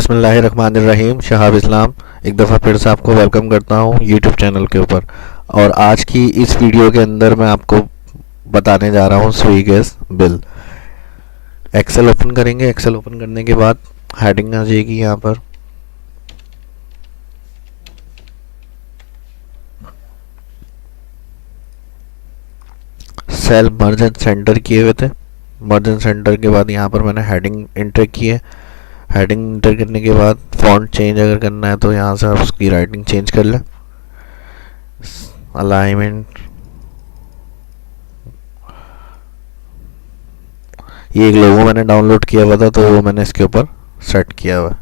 बिस्मिल्लाहिर्रहमानिर्रहीम। शहाब इस्लाम एक दफ़ा फिर से आपको वेलकम करता हूँ यूट्यूब चैनल के ऊपर। और आज की इस वीडियो के अंदर मैं आपको बताने जा रहा हूँ Swiggy gas bill. Excel open करेंगे। एक्सेल ओपन करने के बाद हेडिंग आ जाएगी यहाँ पर। सेल मर्ज एंड सेंटर किए हुए थे। मर्ज एंड सेंटर के बाद यहाँ पर मैंने हेडिंग इंटर की है। हेडिंग इंटर करने के बाद फॉन्ट चेंज अगर करना है तो यहाँ से आप उसकी राइटिंग चेंज कर लें। अलाइनमेंट, ये एक लोगो मैंने डाउनलोड किया हुआ था तो वो मैंने इसके ऊपर सेट किया हुआ है।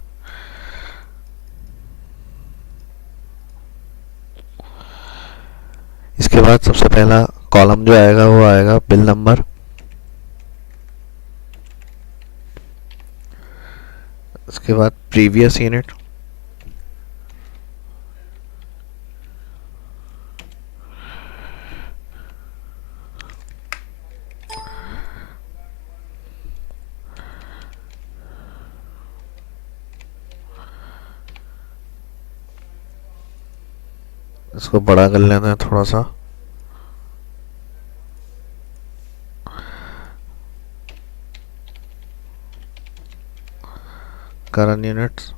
इसके बाद सबसे पहला कॉलम जो आएगा वो आएगा बिल नंबर। इसके बाद प्रीवियस यूनिट, इसको बड़ा कर लेना है थोड़ा सा। Current units,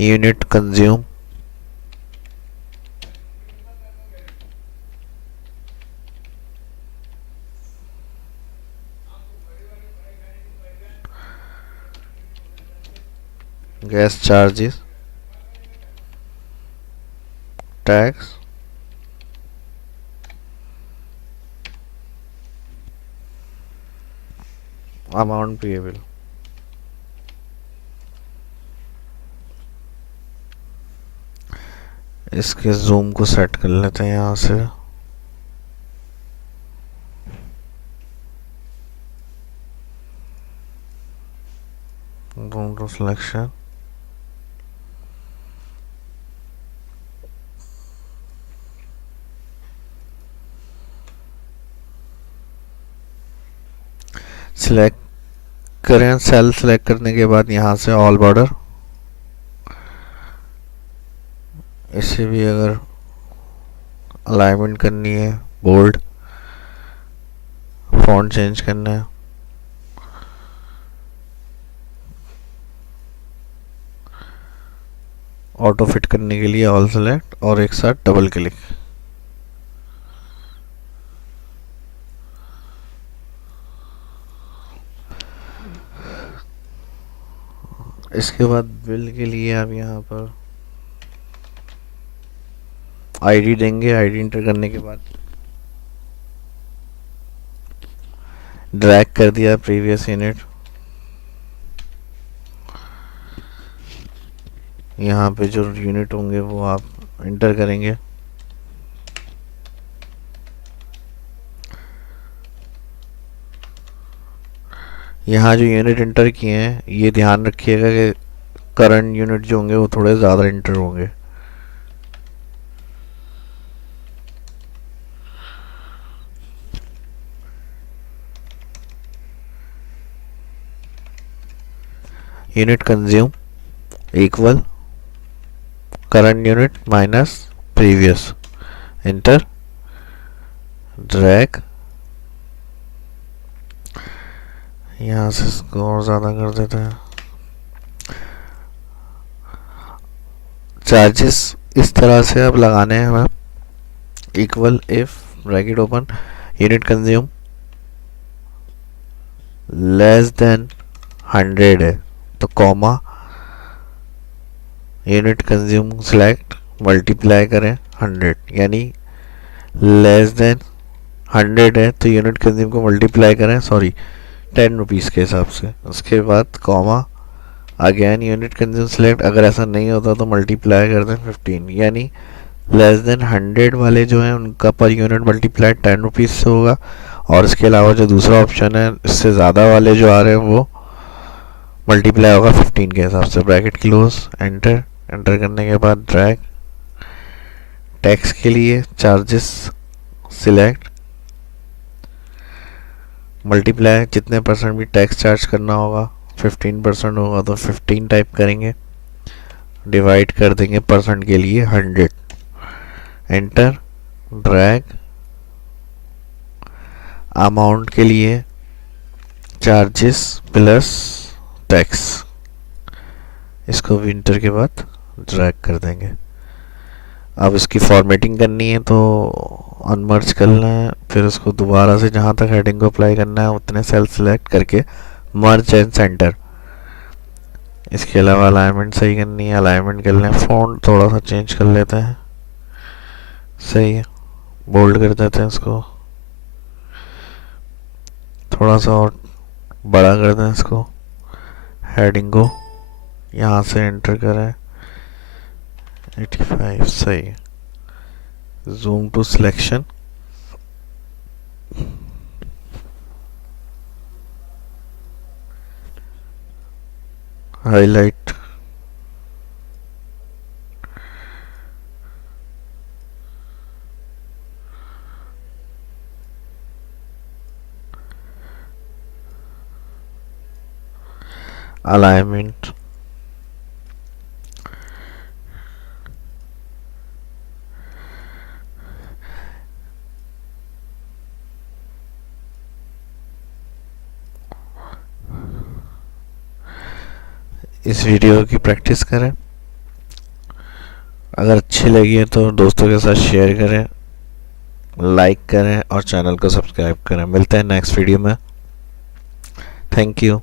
unit consume, gas charges, tax, amount payable. इसके जूम को सेट कर लेते हैं यहाँ से। जूम टू सिलेक्शन, सिलेक्ट करें। सेल सिलेक्ट करने के बाद यहाँ से ऑल बॉर्डर, इसे भी अगर अलाइनमेंट करनी है, बोल्ड, फॉन्ट चेंज करना है, ऑटो फिट करने के लिए ऑल सेलेक्ट और एक साथ डबल क्लिक। इसके बाद बिल के लिए आप यहाँ पर आईडी देंगे। आईडी इंटर करने के बाद ड्रैग कर दिया प्रीवियस यूनिट। यहाँ पे जो यूनिट होंगे वो आप इंटर करेंगे। यहाँ जो यूनिट इंटर किए हैं ये ध्यान रखिएगा कि करंट यूनिट जो होंगे वो थोड़े ज़्यादा इंटर होंगे। Unit consume equal current unit minus previous, inter, drag. यहाँ से इसको और ज़्यादा कर देते हैं। चार्जेस इस तरह से अब लगाने हैं हमें। Equal if bracket open unit consume less than 100 है तो comma, unit consume select, multiply करें 100, यानी लेस देन 100 है तो यूनिट कंज्यूम को मल्टीप्लाई करें 10 रुपीज़ के हिसाब से। उसके बाद comma, again unit consume select, अगर ऐसा नहीं होता तो मल्टीप्लाई कर दें 15, यानी लेस देन 100 वाले जो हैं उनका पर यूनिट मल्टीप्लाई 10 रुपीज़ से होगा। और इसके अलावा जो दूसरा ऑप्शन है इससे ज़्यादा वाले जो आ रहे हैं वो मल्टीप्लाई होगा 15 के हिसाब से। Bracket close, enter. एंटर करने के बाद ड्रैग। टैक्स के लिए चार्जेस सिलेक्ट, मल्टीप्लाई जितने परसेंट भी टैक्स चार्ज करना होगा, 15% होगा तो 15 टाइप करेंगे, डिवाइड कर देंगे परसेंट के लिए 100, एंटर, ड्रैग, अमाउंट के लिए चार्जेस प्लस टैक्स, इसको भी इंटर के बाद ड्रैग कर देंगे। अब इसकी फॉर्मेटिंग करनी है तो अनमर्ज करना है, फिर उसको दोबारा से जहाँ तक हेडिंग को अप्लाई करना है उतने सेल सेलेक्ट करके मर्ज एंड सेंटर। इसके अलावा अलाइनमेंट सही करनी है, अलाइनमेंट कर लें, फॉन्ट थोड़ा सा चेंज कर लेते हैं, सही है, बोल्ड कर देते हैं इसको, थोड़ा सा और बड़ा कर दें इसको, हेडिंग को यहाँ से एंटर करें 85, सही है, zoom to selection, highlight, alignment, इस वीडियो की प्रैक्टिस करें, अगर अच्छी लगी है तो दोस्तों के साथ शेयर करें, लाइक करें और चैनल को सब्सक्राइब करें। मिलते हैं नेक्स्ट वीडियो में। Thank you.